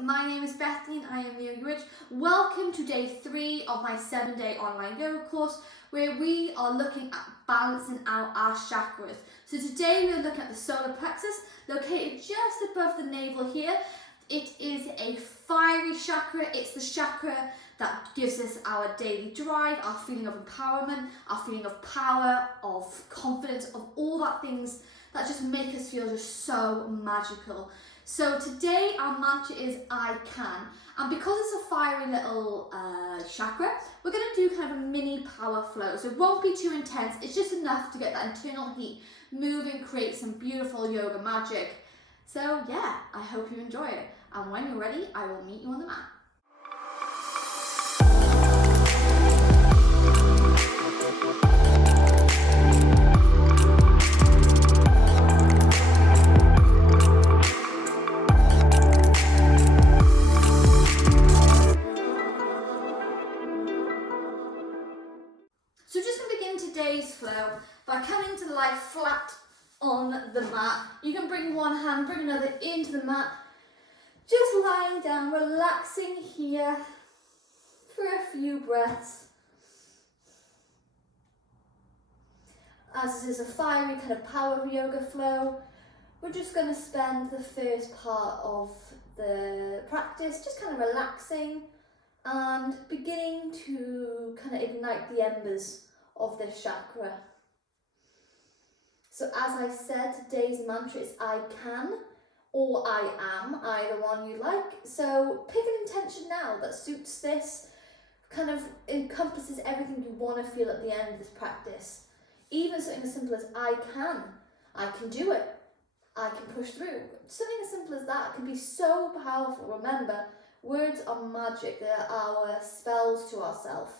my name is Bethany and I am the Yoga Witch. Welcome to day 3 of my 7-day online yoga course where we are looking at balancing out our chakras. So today we are looking at the solar plexus located just above the navel here. It is a fiery chakra. It's the chakra that gives us our daily drive, our feeling of empowerment, our feeling of power, of confidence, of all that things that just make us feel just so magical. So today our mantra is I can, and because it's a fiery little chakra, we're going to do kind of a mini power flow. So it won't be too intense, it's just enough to get that internal heat moving, create some beautiful yoga magic. So yeah, I hope you enjoy it, and when you're ready, I will meet you on the mat. So just going to begin today's flow by coming to lie flat on the mat. You can bring one hand, bring another into the mat. Just lying down, relaxing here for a few breaths. As this is a fiery kind of power yoga flow, we're just going to spend the first part of the practice just kind of relaxing and beginning to kind of ignite the embers of this chakra. So as I said, today's mantra is I can or I am, either one you like. So pick an intention now that suits this, kind of encompasses everything you want to feel at the end of this practice. Even something as simple as I can do it, I can push through. Something as simple as that can be so powerful. Remember, words are magic, they're our spells to ourselves.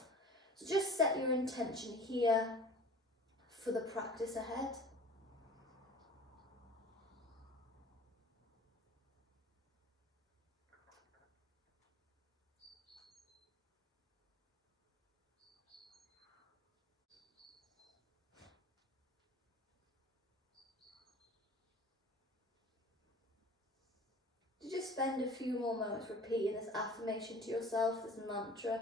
So just set your intention here for the practice ahead. Just spend a few more moments repeating this affirmation to yourself, this mantra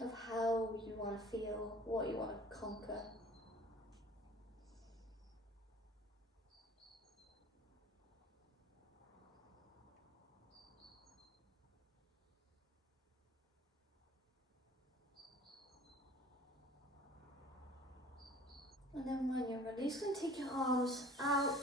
of how you want to feel, what you want to conquer. And then when you're ready, you're just going to take your arms out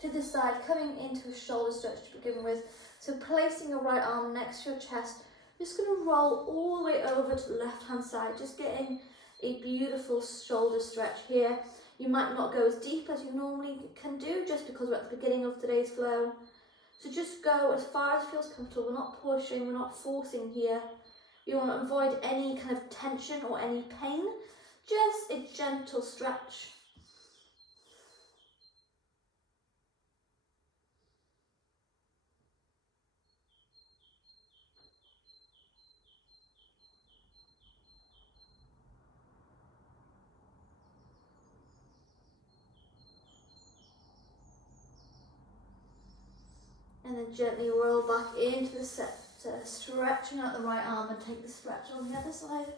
to the side, coming into a shoulder stretch to begin with. So placing your right arm next to your chest, just going to roll all the way over to the left hand side, just getting a beautiful shoulder stretch here. You might not go as deep as you normally can do just because we're at the beginning of today's flow. So just go as far as feels comfortable. We're not pushing, we're not forcing here. You want to avoid any kind of tension or any pain, just a gentle stretch. And then gently roll back into the center, stretching out the right arm and take the stretch on the other side.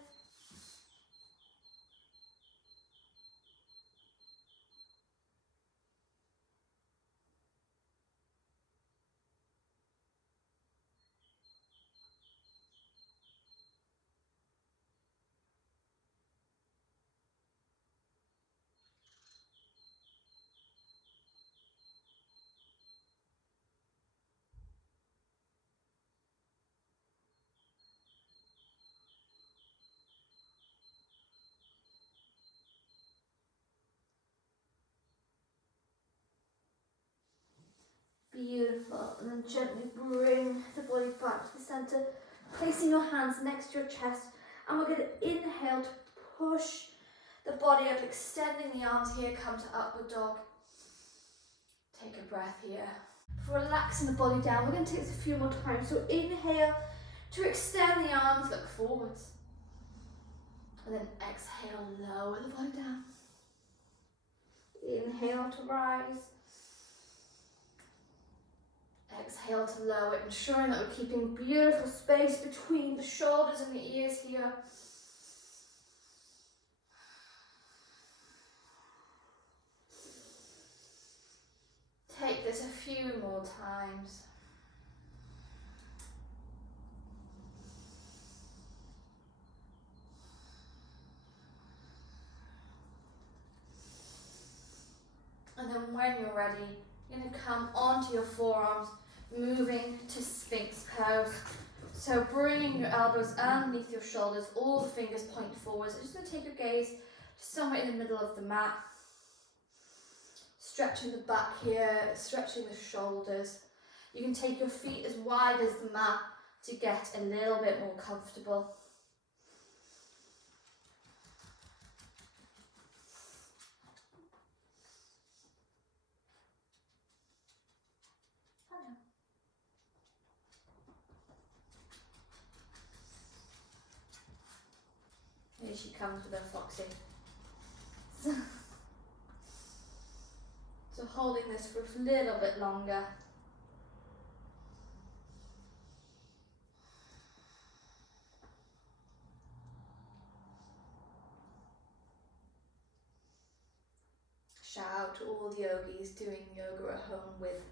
Beautiful. And then gently bring the body back to the center, placing your hands next to your chest. And we're going to inhale to push the body up, extending the arms here, come to upward dog. Take a breath here. For relaxing the body down, we're going to take this a few more times. So inhale to extend the arms, look forwards. And then exhale, lower the body down. Inhale to rise. Exhale. exhale to lower, ensuring that we're keeping beautiful space between the shoulders and the ears here. Take this a few more times. And then when you're ready, you're going to come onto your forearms, moving to Sphinx pose. So bringing your elbows underneath your shoulders, all the fingers point forwards. I'm just going to take your gaze somewhere in the middle of the mat. Stretching the back here, stretching the shoulders. You can take your feet as wide as the mat to get a little bit more comfortable. Here she comes with her foxy. So holding this for a little bit longer. Shout out to all the yogis doing yoga at home with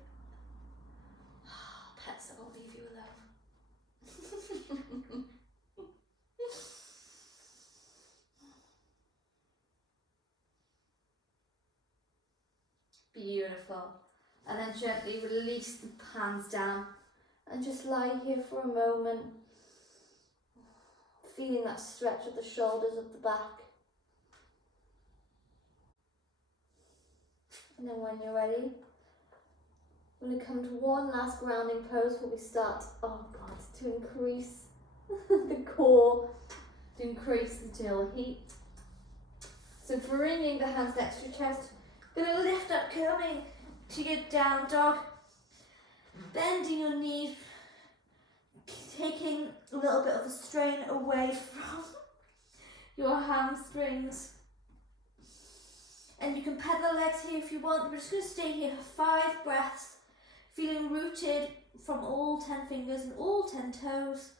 pets that won't leave you alone. Beautiful. And then gently release the hands down and just lie here for a moment, feeling that stretch of the shoulders of the back. And then when you're ready, we're going to come to one last grounding pose where we start, to increase the core, to increase the tail heat. So bringing the hands next to your chest, going to lift up, coming to your down dog, bending your knees, taking a little bit of the strain away from your hamstrings. And you can pedal the legs here if you want. We're just going to stay here for 5 breaths, feeling rooted from all 10 fingers and all 10 toes.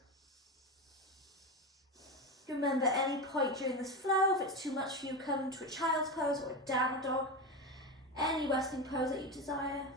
Remember, any point during this flow, if it's too much for you, come to a child's pose or a down dog. Any resting pose that you desire.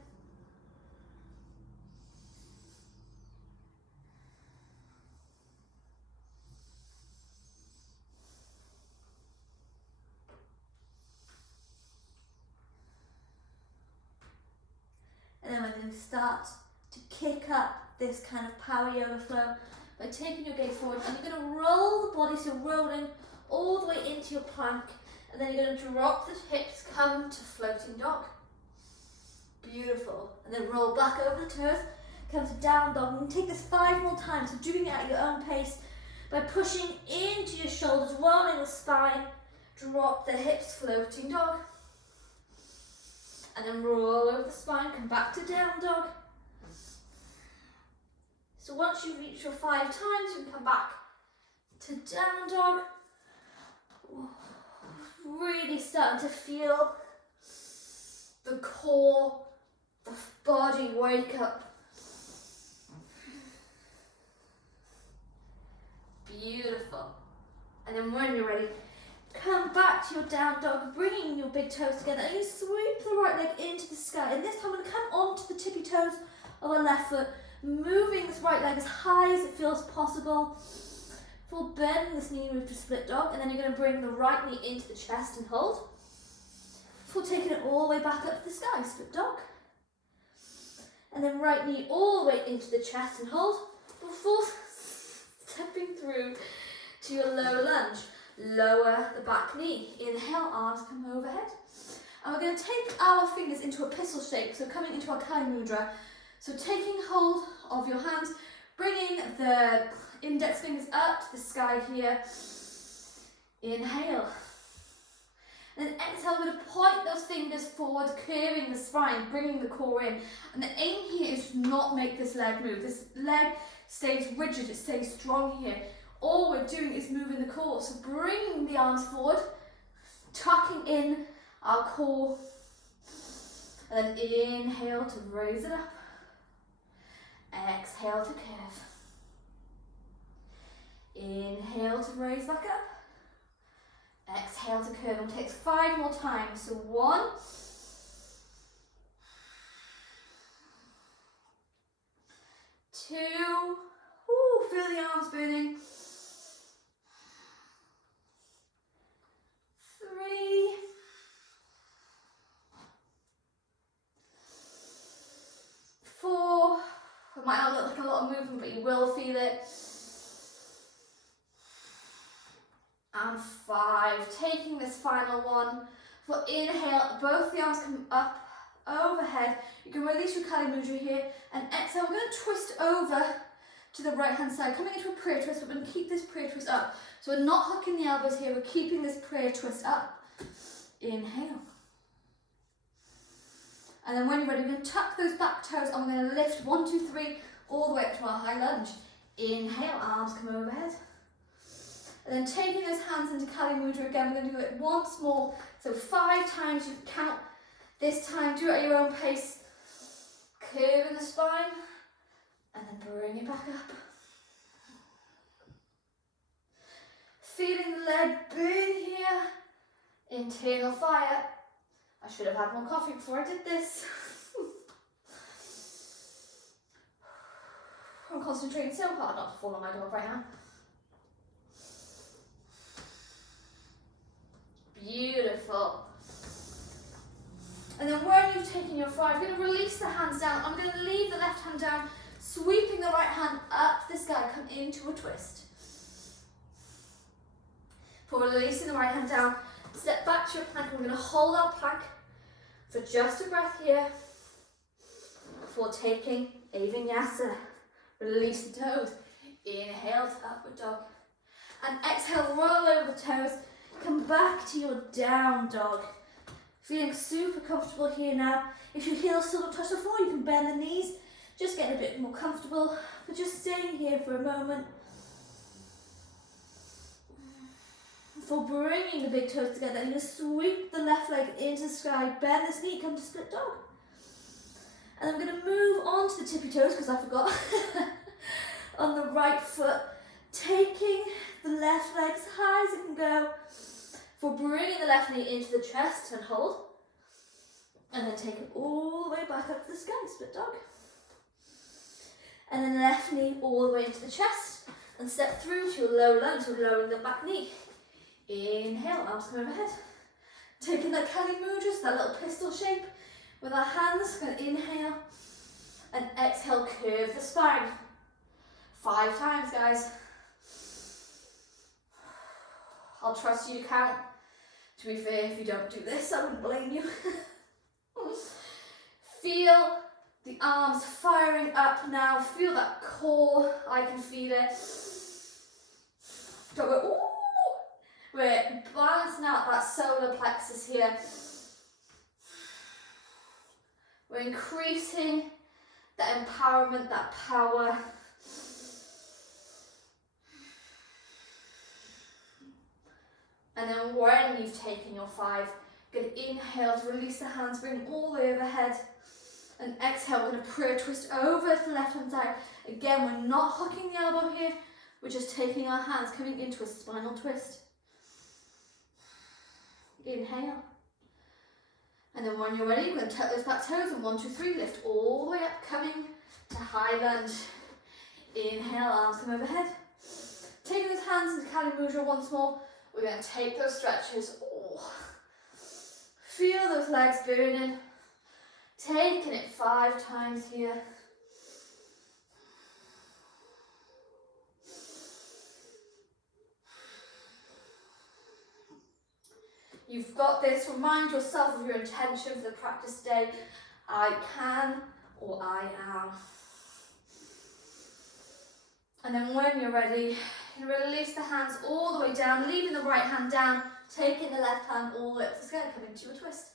And then we're going to start to kick up this kind of power yoga flow by taking your gaze forward, and you're going to roll the body, so rolling all the way into your plank. And then you're going to drop the hips, come to floating dog. Beautiful. And then roll back over the toes, come to down dog. And take this 5 more times, so doing it at your own pace by pushing into your shoulders, rolling the spine, drop the hips, floating dog. And then roll over the spine, come back to down dog. So once you reach your 5 times, you can come back to down dog. Really starting to feel the core, the body wake up. Beautiful. And then when you're ready, come back to your down dog, bringing your big toes together, and you sweep the right leg into the sky. And this time I'm going to come onto the tippy toes of the left foot, moving this right leg as high as it feels possible. Full bend this knee, move to split dog, and then you're going to bring the right knee into the chest and hold. Before taking it all the way back up to the sky, split dog. And then right knee all the way into the chest and hold. Before stepping through to your low lunge. Lower the back knee. Inhale, arms come overhead. And we're going to take our fingers into a pistol shape, so coming into our Kali Mudra. So taking hold of your hands, bringing the index fingers up to the sky here. Inhale. And then exhale, we're going to point those fingers forward, curving the spine, bringing the core in. And the aim here is to not make this leg move. This leg stays rigid, it stays strong here. All we're doing is moving the core. So bringing the arms forward, tucking in our core. And then inhale to raise it up. exhale to curve. Inhale to raise back up. Exhale to curve, and takes 5 more times. So 1, 2, ooh, feel the arms burning. 3, 4, it might not look like a lot of movement, but you will feel it. And 5, taking this final one. For inhale, both the arms come up, overhead. You can release your Kali Mudra here, and exhale, we're going to twist over to the right hand side, coming into a prayer twist, but we're going to keep this prayer twist up. So we're not hooking the elbows here, we're keeping this prayer twist up. Inhale. And then when you're ready, we're going to tuck those back toes, and we're going to lift 1, 2, 3, all the way up to our high lunge. Inhale, arms come overhead. And then taking those hands into Kali Mudra again, we're going to do it once more. So 5 times, you can count this time, do it at your own pace. Curve in the spine, and then bring it back up. Feeling the leg burn here. Internal fire. I should have had more coffee before I did this. I'm concentrating so hard not to fall on my dog right now. Beautiful. And then when you've taken your 5, you're going to release the hands down. I'm going to leave the left hand down, sweeping the right hand up the sky, come into a twist. For releasing the right hand down, step back to your plank. We're going to hold our plank for just a breath here before taking a vinyasa. Release the toes. Inhale to upward dog. And exhale, roll over the toes. Come back to your down dog. Feeling super comfortable here now. If your heels still don't touch the floor, you can bend the knees. Just getting a bit more comfortable, but just staying here for a moment. For bringing the big toes together, you're going to sweep the left leg into the sky, bend this knee, come to split dog. And I'm going to move on to the tippy toes, because I forgot, on the right foot, taking the left leg as high as it can go, for bringing the left knee into the chest and hold, and then take it all the way back up to the sky, split dog. And then left knee all the way into the chest, and step through to your low lunge, so lowering the back knee. Inhale, arms come overhead. Taking that Kali Mudra, so that little pistol shape, with our hands, going to inhale, and exhale, curve the spine. 5 times, guys. I'll trust you to count. To be fair, if you don't do this, I wouldn't blame you. Feel the arms firing up now. Feel that core. I can feel it. Don't go, ooh. We're balancing out that solar plexus here. We're increasing that empowerment, that power. And then when you've taken your 5, you're going to inhale to release the hands, bring them all the way overhead. And exhale, we're going to prayer twist over to the left hand side. Again, we're not hooking the elbow here. We're just taking our hands, coming into a spinal twist. Inhale. And then when you're ready, we're going to tuck those back toes, and 1, 2, 3, lift all the way up, coming to high lunge. Inhale, arms come overhead. Taking those hands into Kali Mudra once more. We're going to take those stretches. Oh. Feel those legs burning. Taking it 5 times here. You've got this. Remind yourself of your intention for the practice today. I can, or I am. And then when you're ready, you release the hands all the way down, leaving the right hand down, taking the left hand all the way up to the sky, come into a twist.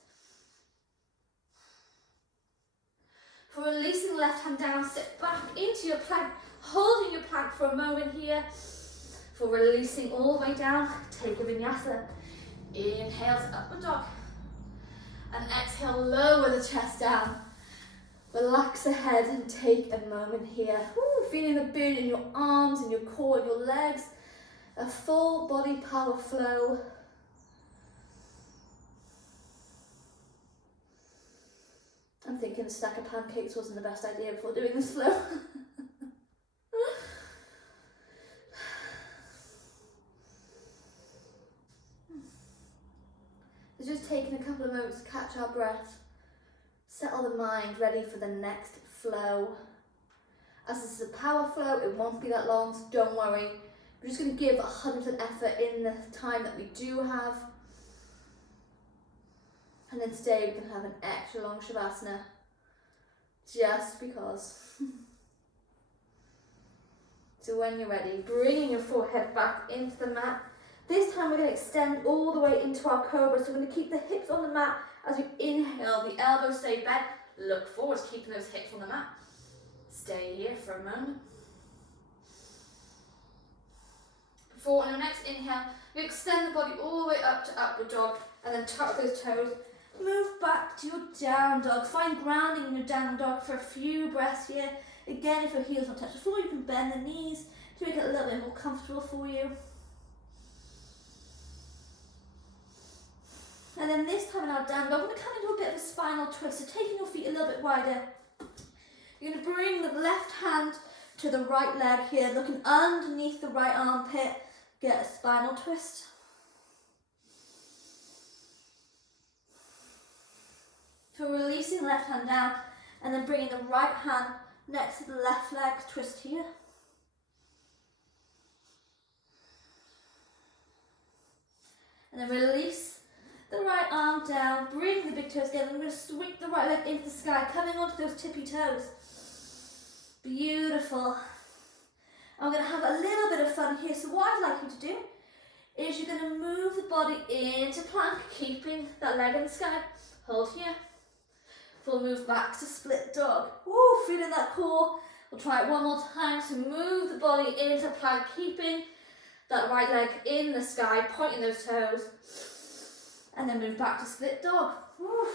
For releasing the left hand down, step back into your plank, holding your plank for a moment here. For releasing all the way down, take a vinyasa. Inhale to upward dog. And exhale, lower the chest down. Relax the head and take a moment here. Ooh, feeling the burn in your arms, in your core, in your legs. A full body power flow. I'm thinking a stack of pancakes wasn't the best idea before doing this flow. So just taking a couple of moments to catch our breath. Settle the mind, ready for the next flow. As this is a power flow, it won't be that long, so don't worry. We're just going to give 100% effort in the time that we do have. And then today we can have an extra long Shavasana, just because. So when you're ready, bringing your forehead back into the mat. This time we're going to extend all the way into our cobra. So we're going to keep the hips on the mat as we inhale. The elbows stay bent. Look forward, keeping those hips on the mat. Stay here for a moment. Before on your next inhale, you extend the body all the way up to upward dog and then tuck those toes. Move back to your down dog. Find grounding in your down dog for a few breaths here. Again, if your heels don't touch the floor, you can bend the knees to make it a little bit more comfortable for you. And then this time in our down dog, we're going to come into a bit of a spinal twist. So taking your feet a little bit wider. You're going to bring the left hand to the right leg here, looking underneath the right armpit. Get a spinal twist. So releasing left hand down and then bringing the right hand next to the left leg, twist here. And then release the right arm down, bring the big toes together. I'm going to sweep the right leg into the sky, coming onto those tippy toes. Beautiful. I'm going to have a little bit of fun here. So what I'd like you to do is you're going to move the body into plank, keeping that leg in the sky. Hold here. Full move back to split dog. Woo, feeling that core. We'll try it one more time. So move the body into plank, keeping that right leg in the sky, pointing those toes. And then move back to split dog. Woo.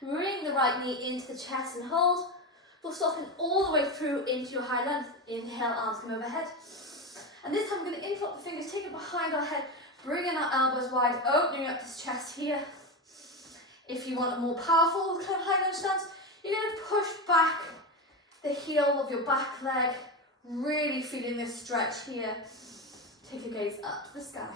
Bring the right knee into the chest and hold. We'll soften all the way through into your high lunge. Inhale, arms come overhead. And this time we're going to interlock the fingers, take it behind our head, bringing our elbows wide, opening up this chest here. If you want a more powerful kind of high lunge stance, you're going to push back the heel of your back leg, really feeling this stretch here. Take your gaze up to the sky.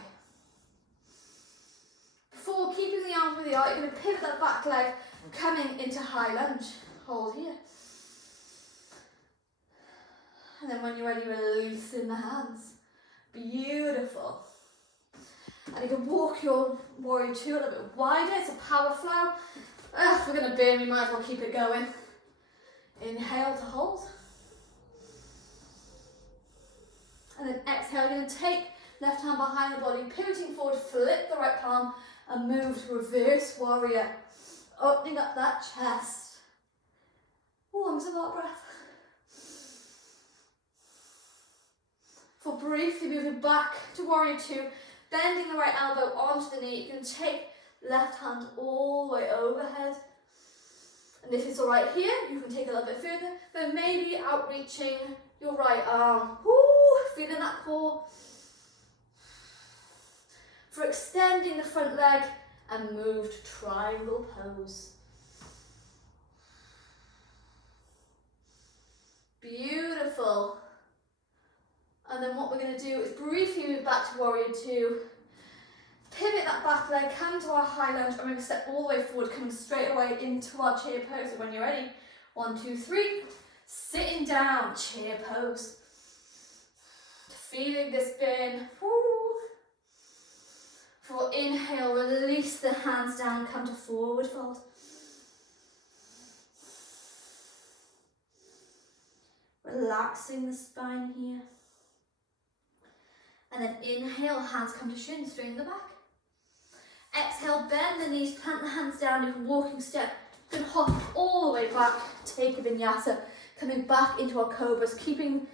Before keeping the arms where they are, you're going to pivot that back leg, coming into high lunge. Hold here. And then when you're ready, release in the hands. Beautiful. And you can walk your warrior two a little bit wider. It's a power flow. If we're going to burn, we might as well keep it going. Inhale to hold. And then exhale, you're going to take left hand behind the body, pivoting forward, flip the right palm, and move to reverse warrior. Opening up that chest. Oh, I'm so out of breath. For briefly moving back to warrior two, bending the right elbow onto the knee. You can take left hand all the way overhead. And if it's all right here, you can take it a little bit further, but maybe outreaching your right arm. Woo, feeling that core. For extending the front leg and move to triangle pose. Beautiful. And then what we're going to do is briefly move back to warrior two. Pivot that back leg, come to our high lunge, and we're going to step all the way forward, coming straight away into our chair pose. So when you're ready, 1, 2, 3, sitting down, chair pose. Feeling this burn. Woo. For inhale, release the hands down, come to forward fold. Relaxing the spine here. And then inhale, hands come to shin, straighten the back. Exhale, bend the knees, plant the hands down, you can walking step. You can hop all the way back, take a vinyasa, coming back into our cobras, keeping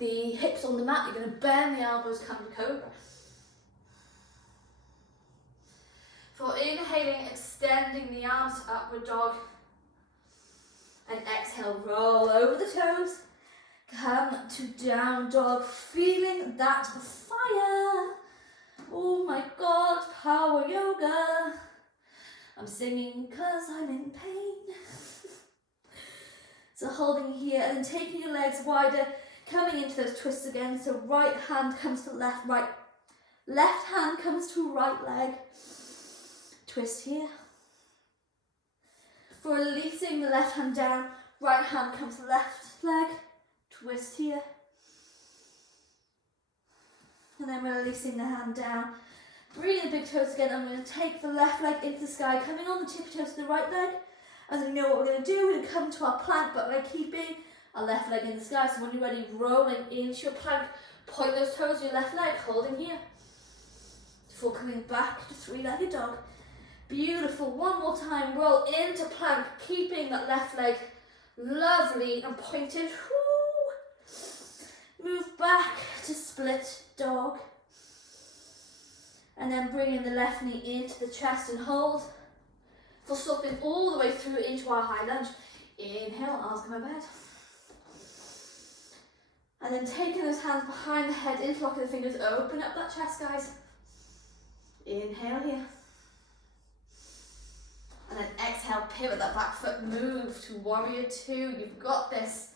the hips on the mat. You're going to bend the elbows, come to cobra. For inhaling, extending the arms to upward dog. And exhale, roll over the toes. Come to down dog, feeling that fire. Oh my God, power yoga. I'm singing because I'm in pain. So holding here and then taking your legs wider, coming into those twists again. So right hand comes to left, left hand comes to right leg. Twist here. For releasing the left hand down, right hand comes to left leg. Twist here. And then we're releasing the hand down. Bringing the big toes again. I'm going to take the left leg into the sky, coming on the tippy toes to the right leg. As we know what we're going to do, we're going to come to our plank, but we're keeping our left leg in the sky. So when you're ready, rolling into your plank, point those toes to your left leg, holding here. Before coming back to three-legged dog. Beautiful. One more time, roll into plank, keeping that left leg lovely and pointed. Woo. Move back to split dog. And then bringing the left knee into the chest and hold. For stopping all the way through into our high lunge. Inhale, arms come overhead. And then taking those hands behind the head, interlocking the fingers, open up that chest, guys. Inhale here. And then exhale, pivot that back foot, move to warrior two. You've got this.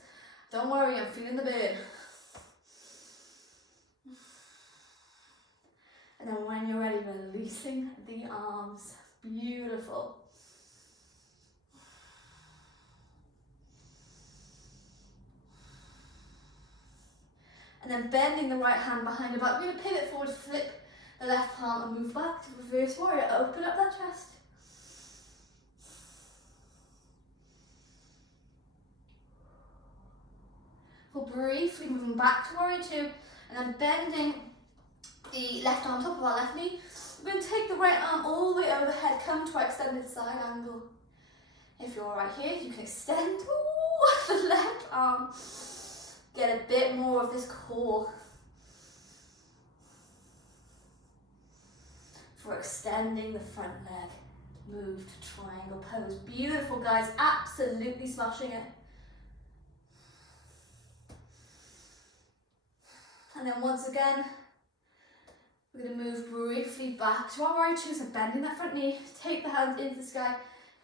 Don't worry, I'm feeling the burn. And then when you're ready, releasing the arms. Beautiful. And then bending the right hand behind the back. We're going to pivot forward, flip the left palm and move back to reverse warrior. Open up that chest. We're briefly moving back to warrior two. And then bending the left arm on top of our left knee. We're going to take the right arm all the way overhead. Come to our extended side angle. If you're right here, you can extend the left arm. Get a bit more of this core for extending the front leg. Move to triangle pose. Beautiful, guys. Absolutely smashing it. And then once again, we're going to move briefly back to our warrior two. So bending that front knee. Take the hands into the sky.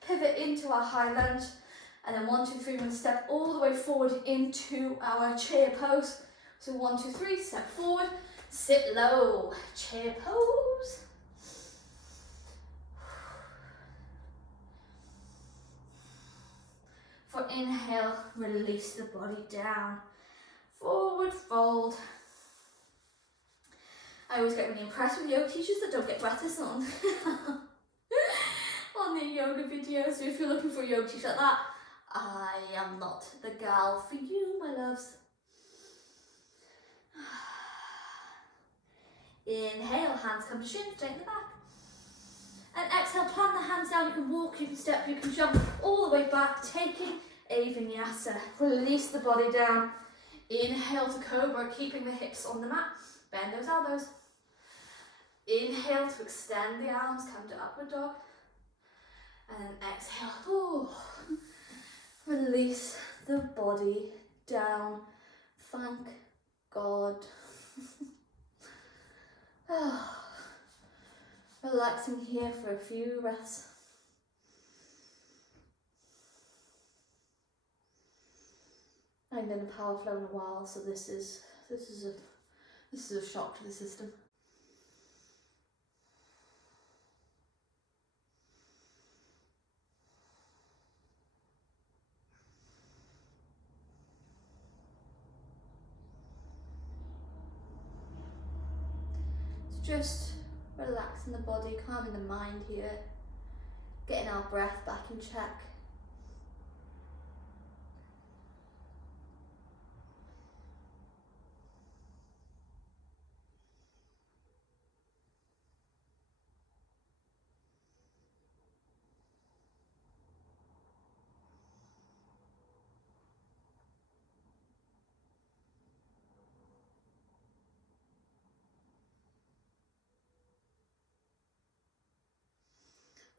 Pivot into our high lunge. And then 1, 2, 3, we're going to step all the way forward into our chair pose. So 1, 2, 3, step forward, sit low, chair pose. For inhale, release the body down, forward fold. I always get really impressed with yoga teachers that don't get breathless on the yoga videos. So if you're looking for a yoga teacher like that, I am not the gal for you, my loves. Inhale, hands come to shin, straighten the back. And exhale, plant the hands down. You can walk, you can step, you can jump all the way back, taking a vinyasa. Release the body down. Inhale to cobra, keeping the hips on the mat. Bend those elbows. Inhale to extend the arms, come to upward dog. And then exhale. Ooh. Release the body down. Thank God. Relaxing here for a few breaths. I haven't done a power flow in a while, so this is a shock to the system. Just relaxing the body, calming the mind here, getting our breath back in check.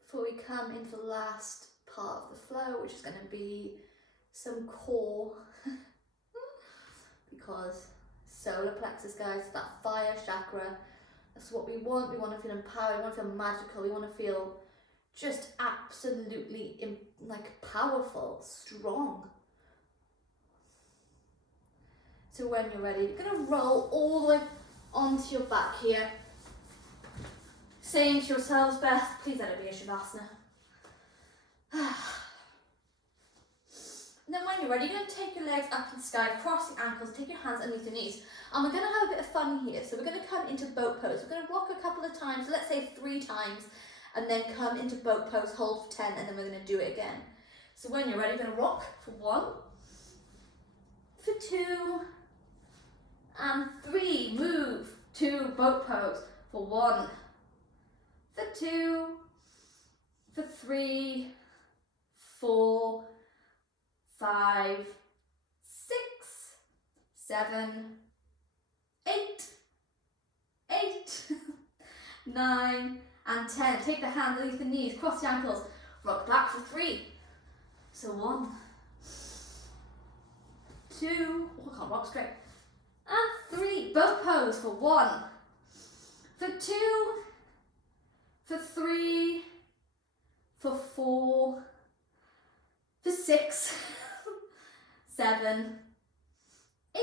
Before we come into the last part of the flow, which is going to be some core because solar plexus, guys, that fire chakra, that's what we want. We want to feel empowered, we want to feel magical, we want to feel just absolutely like powerful, strong. So when you're ready, you're going to roll all the way onto your back here, saying to yourselves, Beth, please let it be a Shavasana. And then when you're ready, you're going to take your legs up in the sky, cross your ankles, take your hands underneath your knees. And we're going to have a bit of fun here. So we're going to come into boat pose. We're going to rock a couple of times, let's say 3 times, and then come into boat pose, hold for 10, and then we're going to do it again. So when you're ready, you're going to rock for 1, for 2, and 3. Move to boat pose for 1, for 2, for 3, 4, 5, 6, 7, 8, 9, and 10. Take the hands underneath the knees, cross the ankles, rock back for 3. So 1, 2, oh, I can't rock straight, and 3. Boat pose for 1, for 2, for 3, for 4, for 6, 7, 8,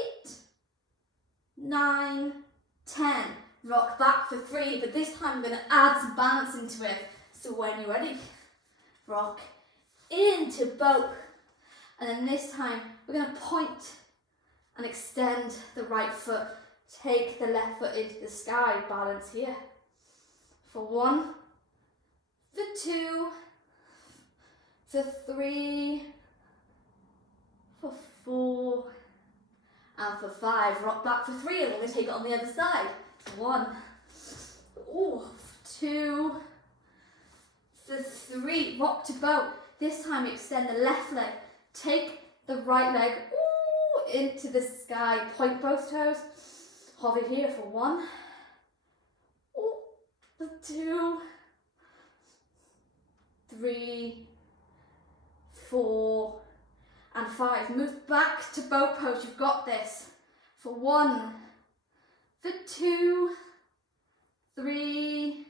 9, 10. Rock back for 3, but this time we're going to add some balance into it. So when you're ready, rock into boat. And then this time we're going to point and extend the right foot. Take the left foot into the sky, balance here. For 1, for 2, for 3, for 4, and for 5. Rock back for 3, and we're going to take it on the other side. 1, oh, 2, for 3. Rock to boat. This time you extend the left leg. Take the right leg into the sky. Point both toes. Hover here for 1, for 2, 3, 4, and 5. Move back to boat pose. You've got this. For 1, for 2, 3,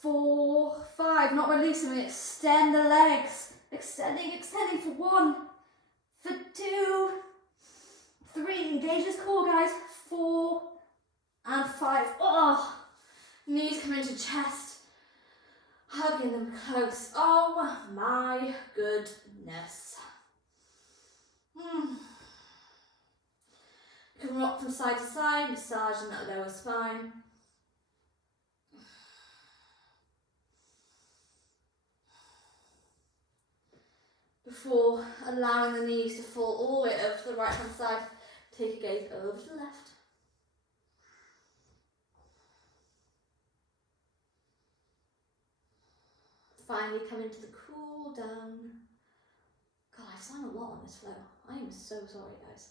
4, 5. Not releasing it. Extend the legs. Extending for 1, for 2, 3. Engage this core, guys. 4 and 5. Oh, knees come into chest. Hugging them close. Oh my goodness. You can rock from side to side, massaging that lower spine. Before allowing the knees to fall all the way over to the right hand side, take your gaze over to the left. Finally come into the cool down. God, I've signed a lot on this flow. I am so sorry, guys.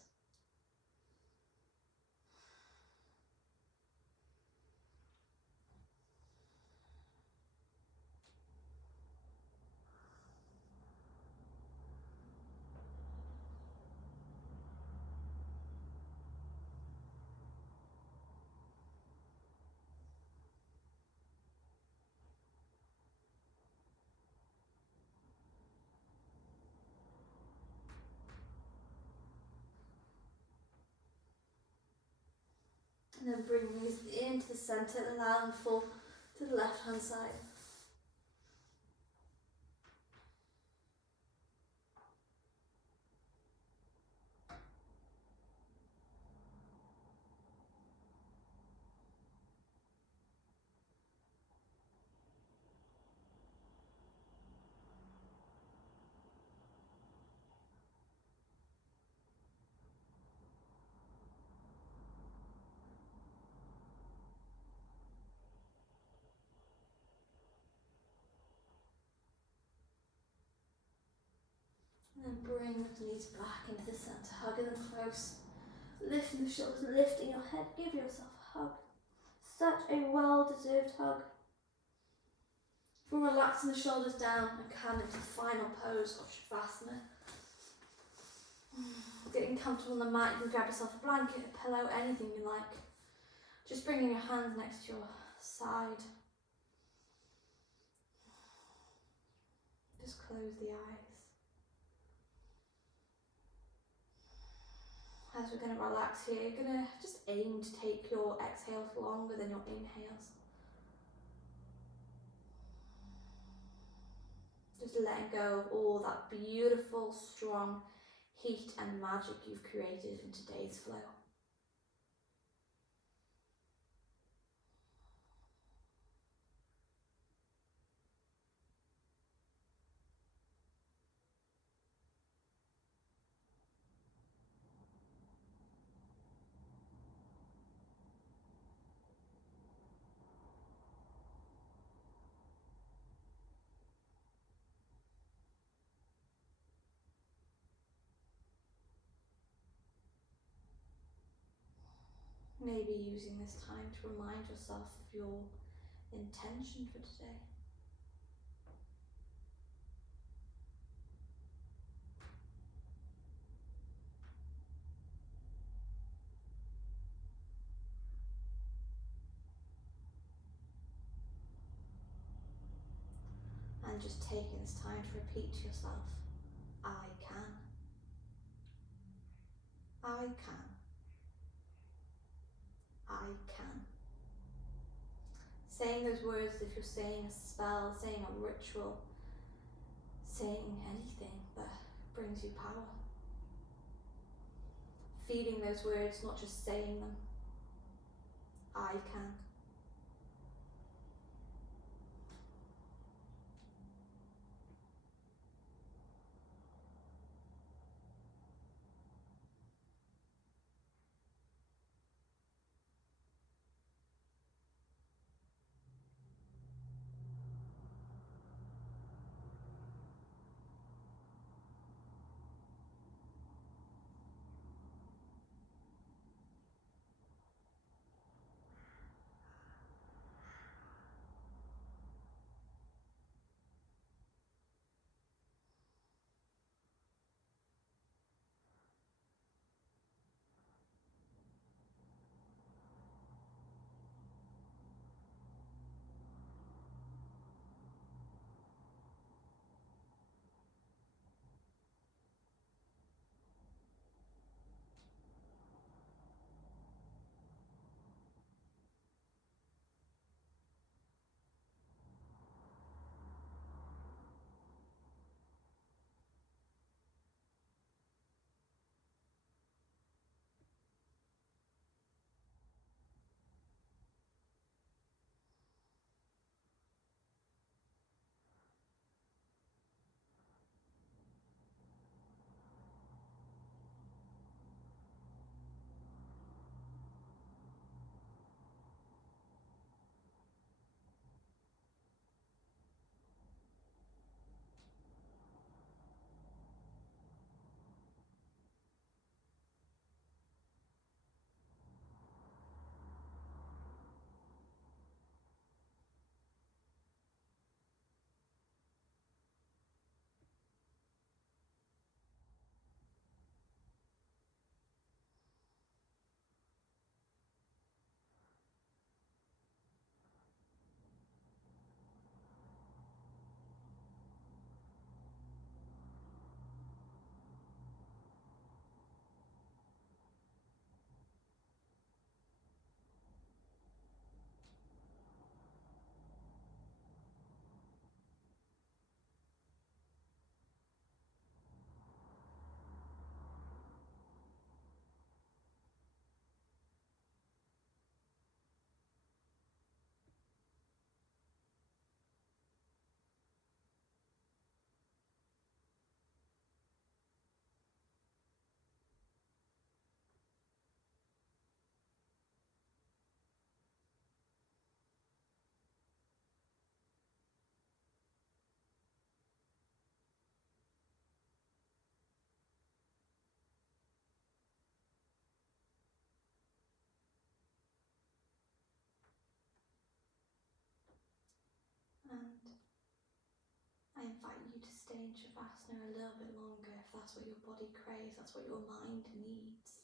And then bring these into the centre and allow them to fall to the left hand side. And then bring the knees back into the centre, hugging them close, lifting the shoulders, lifting your head, give yourself a hug. Such a well-deserved hug. We're relaxing the shoulders down and come into the final pose of Shavasana. Getting comfortable on the mat, you can grab yourself a blanket, a pillow, anything you like. Just bringing your hands next to your side. Just close the eyes. As we're going to relax here, you're going to just aim to take your exhales longer than your inhales. Just letting go of all that beautiful, strong heat and magic you've created in today's flow. Maybe using this time to remind yourself of your intention for today. And just taking this time to repeat to yourself, I can. I can. I can. Saying those words as if you're saying a spell, saying a ritual, saying anything that brings you power. Feeling those words, not just saying them. I can. stay in Shavasana a little bit longer if that's what your body craves, that's what your mind needs.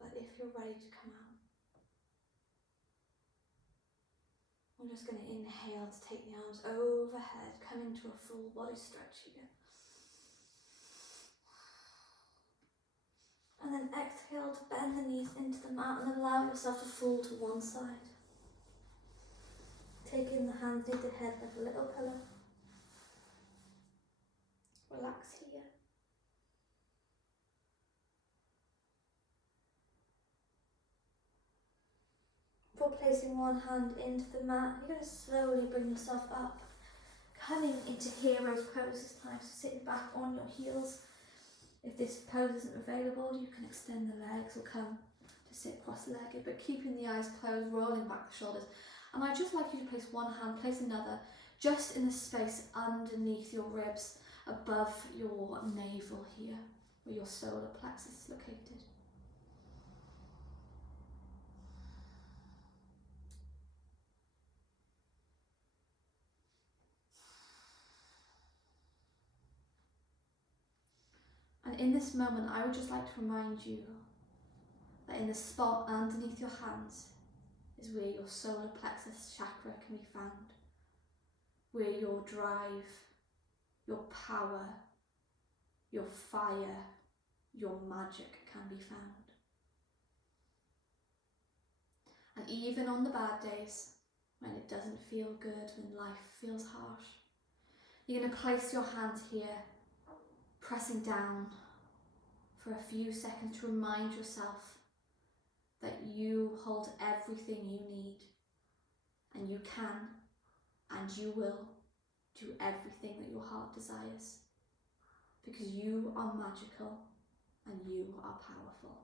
But if you're ready to come out, I'm just going to inhale to take the arms overhead, come into a full body stretch here. And then exhale to bend the knees into the mat and allow yourself to fall to one side. Take in the hands near the head like a little pillow. Relax here. Before placing one hand into the mat, you're going to slowly bring yourself up, coming into hero pose this time, so sitting back on your heels. If this pose isn't available, you can extend the legs or come to sit cross-legged, but keeping the eyes closed, rolling back the shoulders. And I'd just like you to place one hand, place another, just in the space underneath your ribs, above your navel here, where your solar plexus is located. And in this moment, I would just like to remind you that in the spot underneath your hands is where your solar plexus chakra can be found, where your drive, your power, your fire, your magic can be found. And even on the bad days, when it doesn't feel good, when life feels harsh, you're going to place your hands here, pressing down for a few seconds to remind yourself that you hold everything you need, and you can and you will do everything that your heart desires, because you are magical and you are powerful.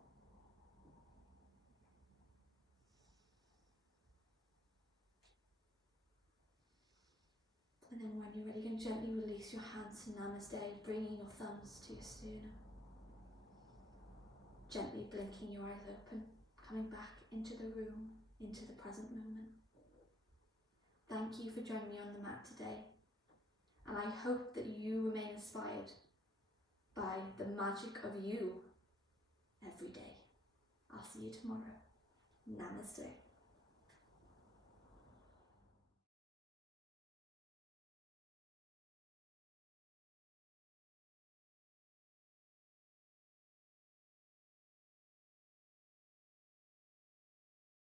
And then when you're ready, you can gently release your hands to Namaste, bringing your thumbs to your sternum. Gently blinking your eyes open, coming back into the room, into the present moment. Thank you for joining me on the mat today, and I hope that you remain inspired by the magic of you every day. I'll see you tomorrow. Namaste.